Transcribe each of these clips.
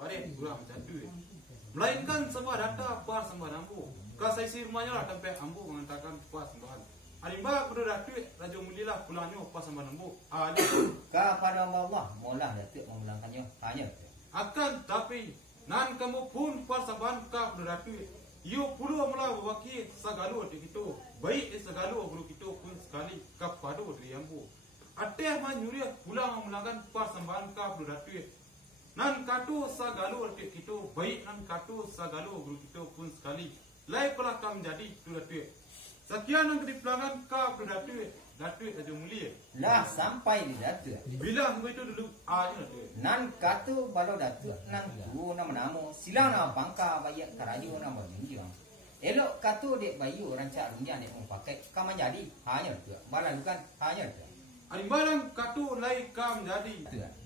bare kurang jadu. Melainkan sembah data par sembah nambu. Kasai sirmanya lah tempat ambu mengatakan pas sembahan. Arimba kudu datu raja mulilah pulangnya pas sembah nambu. Ada Kepada Allah molah datuk memulangkannya hanya. akan tapi nan kamu pun pas sembahan ka kudu datu. Yo puluh mula waki sagalu di kita. Baik sagalu guru kita pun sekali kapado di ambu. Ateh manyuri pulang memulangkan pas sembahan ka kudu datu. Nan katu sagalu di kita baik nan katu sagalu guru kita pun sekali. Lai pula kam jadi tu datu. Sekian yang dipelanggan ka kudu datu aja mulia. Lah sampai di datuk. Bilang begitu dulu aja datu. Nan katu balau datuk nan tu nama namo sila nama bangka bayi karayu nama jinjang. Elok katu dek bayu rancak dunia dek mau pakai kama jadi hanya datuk. Balan bukan hanya datuk. Ari barang katu lai kam jadi.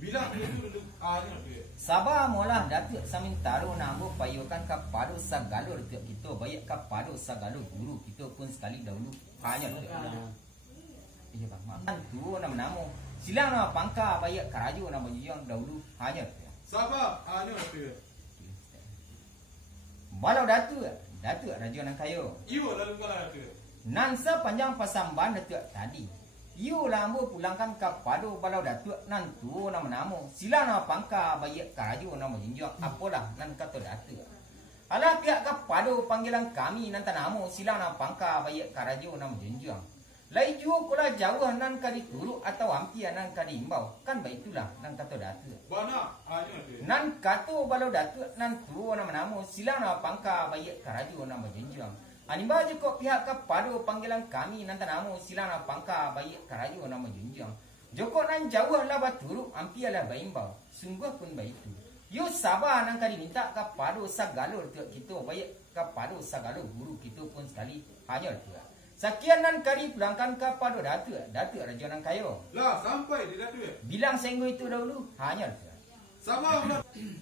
Bilang begitu dulu aja datu. Sabah molah datuk samin taruh nambu payukan kapado sagalo datuk kita bayi kapado sagalo guru kita pun sekali dahulu hanya datuk. Iya bang, makan tu nama namo sila nama pangka bayi karayu nama jinjang dahulu hanya datuk. Sabah aja datu. Balau datuk raja nan kayo. Iyo lalu kala datu. Nan sepanjang pasamban datuk tadi. Yu lambu pulangkan kapado balau datuk nan tu nama namo sila nama pangka bayi karayu nama jinjang apalah nan kata datuk. Alah pihak kapado panggilan kami nan tanamo sila nama pangka bayi karayu nama jinjang. Lai jua kula jauh nan kadi turu atau hampir nan kadi imbau kan baitulah nan kata datuk. Bana aja datu. Nan katu balau datuk nan tu nama namo sila nama pangka bayi karaju nama jinjang. Animba je kok pihak kapado panggilan kami nan tanamo sila nama pangka bayi karaju nama jinjang. Joko nan jauh lah baturu hampir lah baimbau. Sungguh pun baitu. Yo sabar nan kadi minta kapado sagalo kita bayi kapado sagalo guru kita pun sekali hanya tu. Sekian nan kari pulangkan kapado datuk raja nan kayo. Lah sampai di datu. Bilang senggo itu dahulu hanya tu. Sabah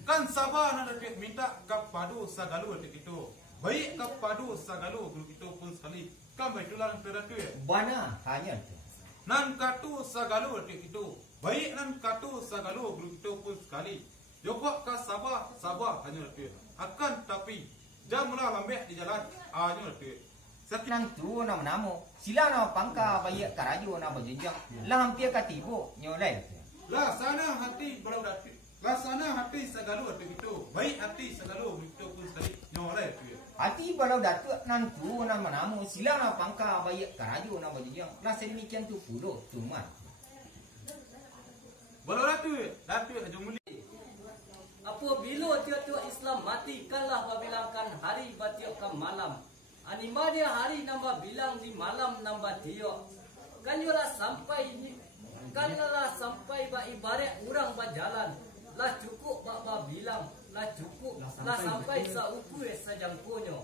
kan Sabah nak ada minta kapado sagalu di kita. Baik kapado sagalu guru kita pun sekali. Kan baitulah datu. Bana hanya tu. Nan katu sagalu di kita. Baik nan katu sagalu guru kita pun sekali. Joko ka Sabah hanya datu. Akan tapi jam mula lambek di jalan hanya datu. Sekian tu nama namo sila nama pangka bayi karaju nama jinjang lah hampir katibo nyolai. Lah sana hati balau datu. Lah sana hati sagalu di kita. Baik hati sagalu guru kita pun sekali. Nyolai tu. Hati balau datuk nan tu nama namo sila nama pangka bayi karaju nama jinjang lah sedemikian tu puluh tuman. Balau datu aja mulia. Apabila tiap-tiap Islam mati kanlah babilangkan hari batiok ke malam. Anima dia hari nambah bilang di malam nambah tiok. Kanyolah sampai ni, kanlah sampai ba ibarat orang berjalan. Lah cukup ba bilang, lah cukup, lah sampai sauku sajangkonyo.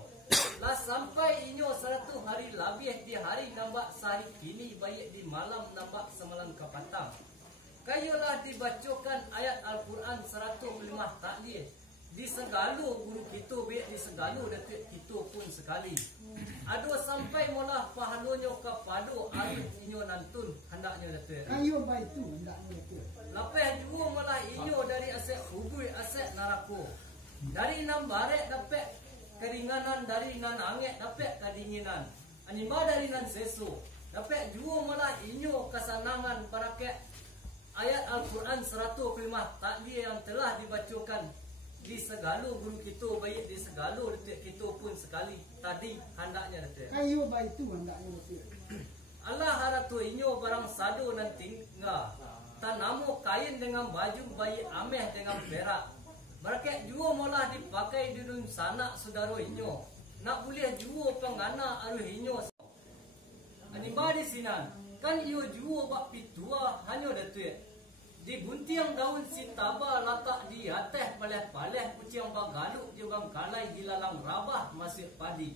Lah sampai inyo 100 hari lebih di hari nambah sehari kini baik di malam nambah semalam kapatang. Kayolah dibacakan ayat Al-Quran 105 taklid. Di segala guru kita biar di segala dekat kita pun sekali. Ada sampai mula pahalanya kepada arif inyo nantun hendaknya dekat. Kayu baik tu hendaknya dekat. Lepas juga mula inyo dari aset hubui aset narako. Dari enam baret dapat keringanan, dari nan angin dapat kedinginan. Anima dari nan sesu. Dapat juga mula inyo kesenangan barakat ayat Al-Quran 105 taklid yang telah dibacakan di segala guru kita baik di segala detik kita pun sekali tadi hendaknya detik. Kayu baik tu hendaknya dekat. Allah haratu inyo barang sado dan tinggal. Tanamu kain dengan baju bayi ameh dengan perak. Berakat jua malah dipakai di dalam sanak saudara inyo. Nak boleh jua pengana aruh inyo. Animba di sinan kan iyo jua bak pitua hanya detik. Di buntiang daun sitaba letak di atas paleh-paleh kuciang bak galuk di bang kalai di lalang rabah masih padi.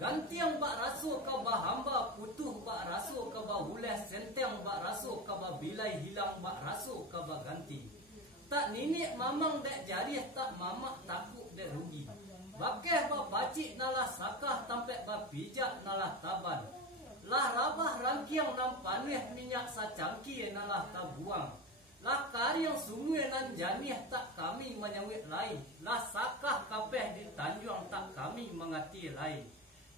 Gantiang bak rasu ke bah hamba putuh bak rasu ke bah huleh senteng bak rasu ke bah bilai hilang bak rasu ke bah ganti. Tak ninik mamang dek jari tak mamak takut dek rugi. Bakeh bak bacik nalah sakah tampek bak pijak nalah taban. Lah rabah rangkiang nam panuh minyak sacangki nalah tabuang. Lah kari yang sungguh nan janiah tak kami menyawit lain. Lah sakah kapeh di Tanjung tak kami mengati lain.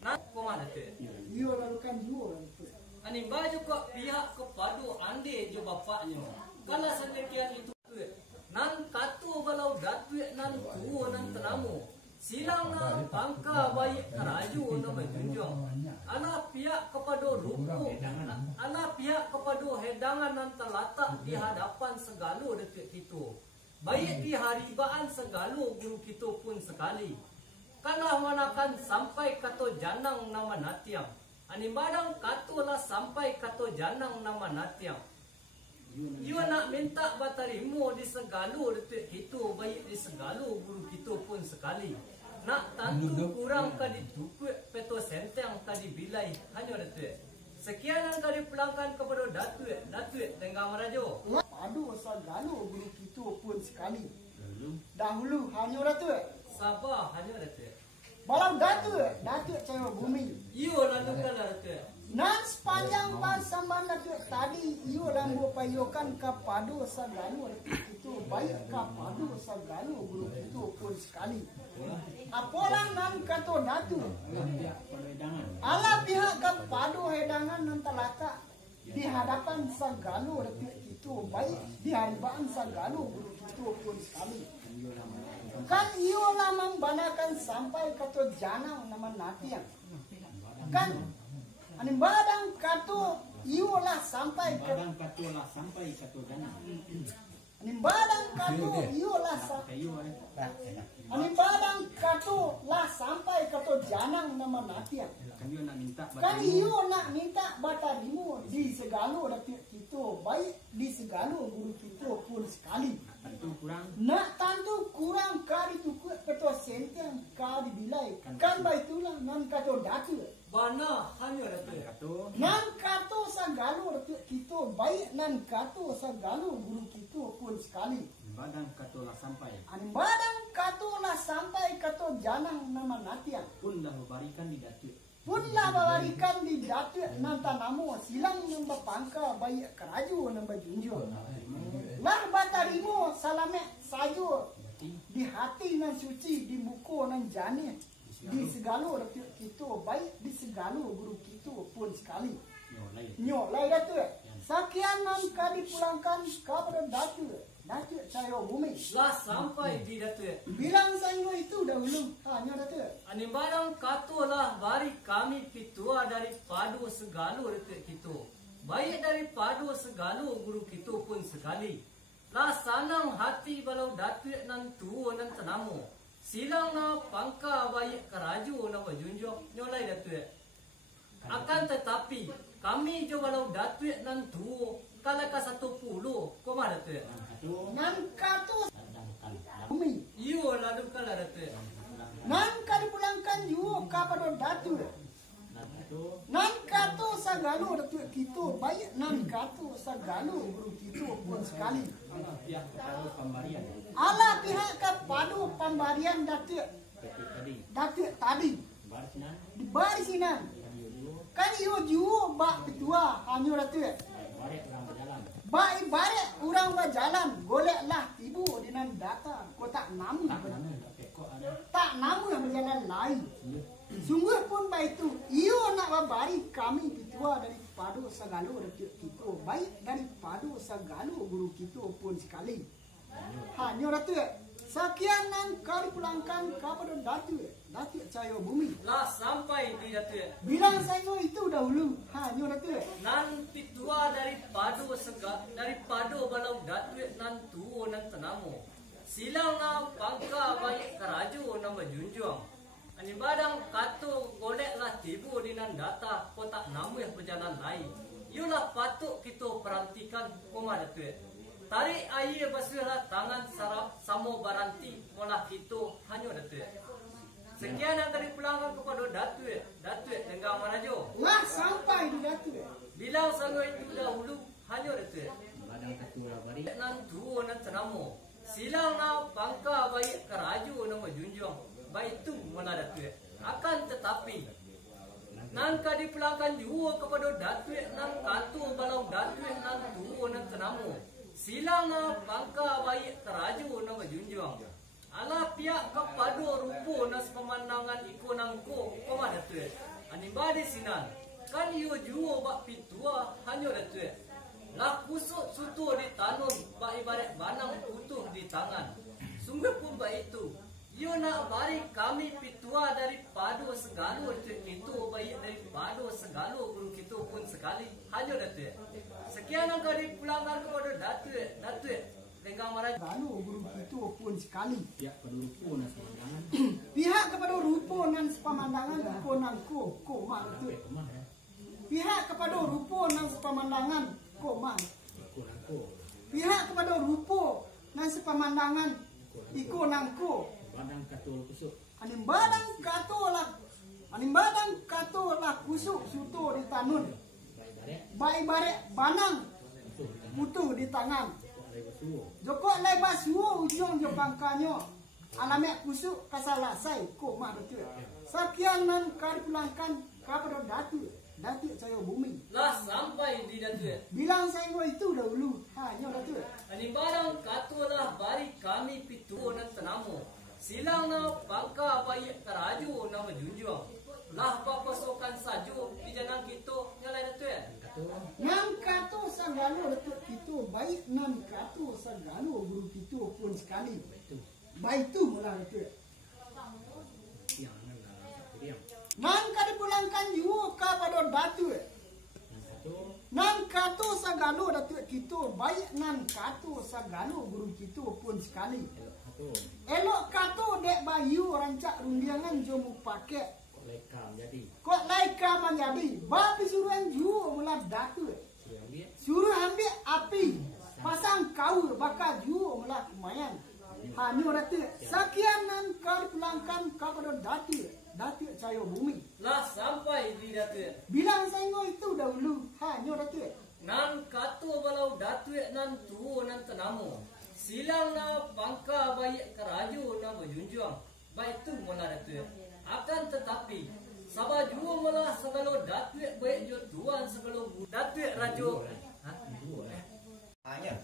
Nah, komah tu. Iyo lalukan juo itu. Ani baju kok pihak kepadu ande jo bapaknya. Kalau sedemikian itu nan katu balau datu nan tuo nan tenamu. Silang na pangka baik keraju na menjunjung. Ala pihak kepada ruku. Ala pihak kepada hedangan nan terletak di hadapan segala detik itu. Baik di haribaan segala guru kita pun sekali. Kalah manakan sampai kato janang nama natiam. Ani badang kato lah sampai kato janang nama natiam. You nak minta batarimu di segala detik itu, baik di segala guru kita pun sekali. Nak tentu kurang kadi tukuk peto senteng kadi bilai hanya detik. Sekian yang kadi pelangkan kepada Datuk Tenggang Merajo. Padu segala guru kita pun sekali. Dahulu hanya Datuk. Sabar hanya detik. Balang Datuk cahaya bumi. You lalu kalah detik. Nan sepanjang pasamban Datuk tadi iyo lambu payokan kapadu segala itu baik kapadu segala guru itu pun sekali. Apolang nan kato Datuk. Ala pihak kapadu hedangan nan telaka di hadapan segala itu baik di hadapan segala guru itu pun sekali. Kan iyo lah membanakan sampai kato janang nama natiang. Kan ani badang kato iyo lah sampai Badang kato lah sampai kato janang. ani badang kato iyo lah ani badang kato lah sampai kato janang nama natiang. Kami nak minta Kan iyo nak minta batarimu di segala detik kita baik di segala guru kita pun sekali. itu kurang. Nak tantu kurang kali tukuk ketua senteng kali bilai. Kan baik itulah nan kato Datuk. Bana hanya detik. Kato Nan kato sagalo detik kita baik nan kato sagalo guru kita pun sekali. badang kato lah sampai Ani badang kato lah sampai kato janang nama natiang. pun dah memberikan di Datuk. Punlah bawarikan di Datuk nanta namo silang namba pangka baik keraju namba junjung. Lah batarimu salame saju di hati nan suci di buku nan jani di segala detik kita baik di segala guru kita pun sekali. Yo lain. Nyok lai Datuk. Sekian nan kali pulangkan kepada Datuk. Datuk cahaya bumi. Lah sampai di detik. Bilang saya itu dahulu hanya Datuk. Ani barang katulah bari kami pitua dari padu segala detik kita. Baik dari padu segala guru kita pun sekali. Lah sanang hati balau Datuk nan tua nan tenamu. Silang na pangka baik keraju na berjunjung nyolai Datuk. Akan tetapi kami jo balau Datuk nan tua kalau ka 10 koma Datuk. Kato Nan kato badang kalah. bumi. Iyo lalu kala Datuk. Nan kali pulangkan juga kepada Datuk. Kato Nan kato sagalo Datuk kita baik nan kato sagalo guru kita pun sekali. pihak kato pemberian. Ala pihak kepada pemberian Datuk Datuk tadi tadi baris nan di barisinan. kami dulu Kan iyo juga bak ketua hanya Datuk. balik orang berjalan. Baik barek orang berjalan goleklah ibu dengan data kotak namu. Tak nama tak pekok ada. Tak namu yang berjalan lain. Sungguh pun baik itu. Iyo nak babari kami ketua daripada segala detik kita. Baik daripada segala guru kita pun sekali. Hanya Datuk. Sekian nan kali pulangkan kepada Datuk. Datuk cahaya bumi. Lah sampai di Datuk. Bilang saya itu dahulu. Hanya Datuk. Nan pitua dari padu balau Datuk nan tuo nan tenamu. Silang na pangka baik keraju nan berjunjung. Ani badang kato golek lah tibu di nan data kotak namu yang berjalan lain. Yulah patut kita perantikan koma Datuk. Tarik air basuhlah tangan sarap samo baranti molah kita hanya Datuk. Sekian yang tadi pelanggan kepada Datuk Tenggang Merajo. Lah sampai di Datuk. Bilang sanggup itu dahulu hanya Datuk. Badang kato lah bari. Nan tuo nan tenamu. Silang na pangka baik keraju nama junjung. Baik itu mana Datuk. Akan tetapi nan kadi pelanggan juga kepada Datuk nan katu balau Datuk nan tuo nan tenamu. Silang silang na bangka bayi teraju na majunjung. Ala pihak kapado rupo na pemandangan ikonang ko komada tu. Animbadi sinan kan iyo juo bak pitua hanyo da tu. Lah kusuk sutu di tanun bak ibarat banang utuh di tangan. Sungguh pun baik itu. Iyo nak bari kami pitua dari padu segalo itu baik dari padu segalo guru kita pun sekali hanyo da tu. Sekian yang kau dipulangkan kepada datu. Lenggang marah. Ganu guru itu pun sekali. Pihak penurupu dan semandangan. Pihak kepada rupo nan sepamandangan ikonan ko man itu. Kemah ya. Pihak kepada rupo nan sepamandangan ko man. Kurang ko. Pihak kepada rupo nan sepamandangan ikonan ko. Badang katul kusuk. Animbadang kato lah kusuk suto di tanun. Baik-baik. Baik-baik banang Betul. mutu di tangan. Kok lewat suwo. Joko lebar suwo ujung jo bangkanyo. Alamek kusuk kasalasai ko mah betul. Sekian nan kari pulangkan kepada datu saya bumi. Lah sampai di datu. Bilang saya itu dahulu hanya datu. Ani barang katulah bari kami pitu nan tenamu. Silang na bangka bayi teraju na majunjung. Lah papasokan saju di janang kita nyalai datu. Katul. Nan kato sagalo datu itu baik nan kato sagalo guru itu pun sekali. Itu. Baik itu mula datu. Yang lah satu diam. Nan kari pulangkan juo kepada datu. Yang satu. Nan kato sagalo datu itu baik nan kato sagalo guru itu pun sekali. Elok satu. Elok kato dek bayu rancak rundiangan jomu pakai. Kok lekam jadi. Kok laika menjadi babi suruhan juo mula datu. Suruh ambil. Suruh ambil api. Pasang kau bakal juo mula lumayan. Hanya datu. Sekian nan kari pulangkan kepada datu. Datu cayo bumi. Lah sampai di datu. Bilang saya itu dahulu hanya datu. Nan katu balau datu nan tuo nan tenamu. Silang na bangka bayi keraju na majunjung. Baik tu mula datu. Akan tetapi sabah jua mula segalo datu baik jo tuan segalo datu rajo. Hanya.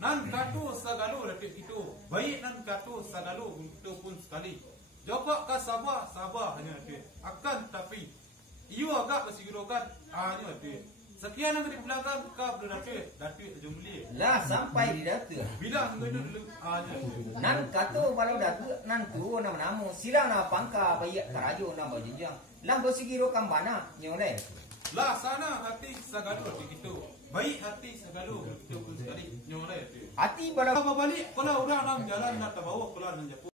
Nan katu sagalo rakyat itu. Baik nan katu sagalo itu pun sekali. Jawab ka sabah hanya itu. Akan tapi iyo agak bersigirokan hanya itu. Sekian yang dipulangkan ka datu jumli. Lah sampai di datu. Bilang itu dulu hanya. Nan kato balau datu nan tuo na namu silang na pangka bayi teraju na majunjung. Lang bersigiro kambana nyole. Lah sana hati sagalo rakyat itu. Baik hati sagalo itu pun sekali nyoleh itu. Hati balau Apa balik kalau orang nak jalan nak bawa keluar dan jauh.